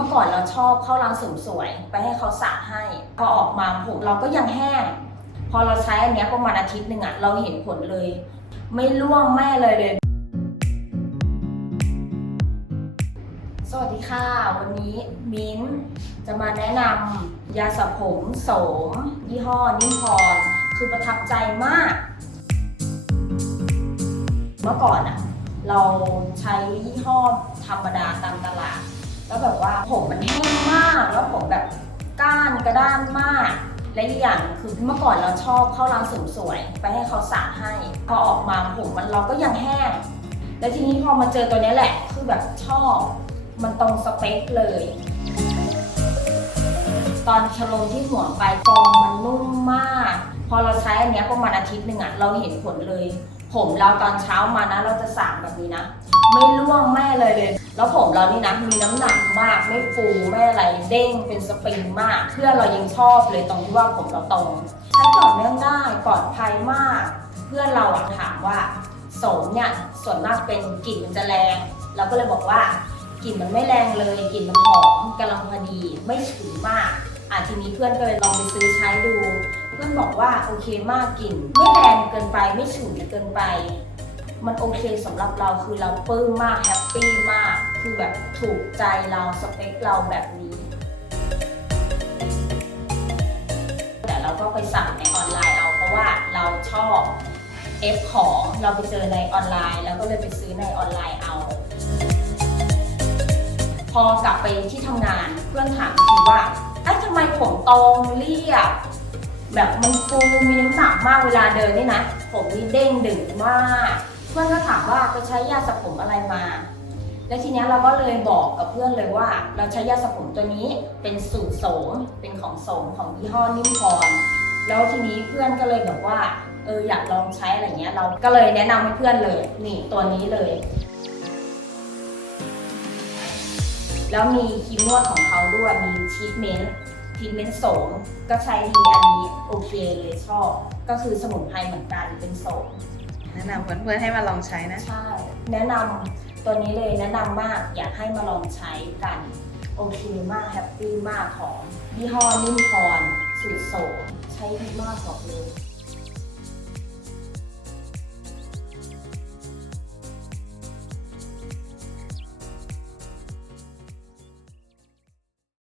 มื่อก่อนเราชอบเข้าร้านเสริมสวย ไปให้เขาสระให้พอออกมาผมเราก็ยังแห้ง พอเราใช้อันนี้ประมาณอาทิตย์หนึ่งอะเราเห็นผลเลย ไม่ร่วงไม่เลยเลย สวัสดีค่ะ วันนี้มิ้นจะมาแนะนำยาสระผมโสม ยี่ห้อนิมพร คือประทับใจมาก เมื่อก่อนอะเราใช้ยี่ห้อธรรมดาตามตลาด แล้วแบบว่าผมมันแห้งมาก แล้วผมแบบก้านกระด้านมาก และอีกอย่างคือเมื่อก่อนเราชอบเข้าร้านเสริมสวย ไปให้เขาสระให้ พอออกมาผมมันเราก็ยังแห้ง แล้วทีนี้พอมาเจอตัวนี้แหละ คือแบบชอบ มันตรงสเปคเลย ตอนชะลมที่หัวไปฟองมันนุ่มมาก พอเราใช้อันนี้ประมาณอาทิตย์หนึ่งอะเราเห็นผลเลย ผมเราตอนเช้ามานะ เราจะสางแบบนี้นะ ไม่ร่วงไม่เลยเลย แล้วผมเรานี่นะมีน้ำหนักมากไม่ฟูไม่อะไรเด้งเป็นสปริงมาก เพื่อนเรายังชอบเลยตรงที่ว่าผมเราตรงใช้ต่อเนื่องได้ปลอดภัยมาก เพื่อนเราอะถามว่าโสมเนี่ยส่วนมากเป็นกลิ่นมันจะแรง เราก็เลยบอกว่ากลิ่นมันไม่แรงเลยกลิ่นมันหอมกำลังพอดีไม่ฉุนมากอะทีนี้เพื่อนก็เลยลองไปซื้อใช้ดู เพื่อนบอกว่าโอเคมากกลิ่นไม่แรงเกินไปไม่ฉุนเกินไป มันโอเคสำหรับเราคือเราปลื้มมากแฮปปี้มาก คือแบบถูกใจเราสเปคเราแบบนี้ แต่เราก็ไปสั่งในออนไลน์เอาเพราะว่าเราชอบเอฟของเราไปเจอในออนไลน์ แล้วก็เลยไปซื้อในออนไลน์เอา พอกลับไปที่ทำงานเพื่อนถามทีว่าไอ้ทำไมผมตรงเรียบแบบมันฟูมีน้ำหนักมากเวลาเดินนี่นะ ผมนี่เด้งดึงมาก เพื่อนก็ถามว่าไปใช้ยาสระผมอะไรมา แล้วทีเนี้ยเราก็เลยบอกกับเพื่อนเลยว่า เราใช้ยาสระผมตัวนี้เป็นสูตรโสมเป็นของโสมของยี่ห้อนิ่มพร แล้วทีนี้เพื่อนก็เลยแบบว่าเอออยากลองใช้อะไรเงี้ยเราก็เลยแนะนำให้เพื่อนเลยนี่ตัวนี้เลย แล้วมีครีมนวดของเขาด้วยมีชีทเมนต์ทรีทเมนต์โสมก็ใช้ดีอันนี้โอเคเลยชอบ ก็คือสมุนไพรเหมือนกันเป็นโสม นะนำเพื่อนๆให้มาลองใช้นะ ใช่ แนะนำตัวนี้เลยแนะนำมากอยากให้มาลองใช้กัน โอเคมากแฮปปี้มากของยี่ห้อนิ่มพรสูตรโสมใช้ดีมากบอกเลย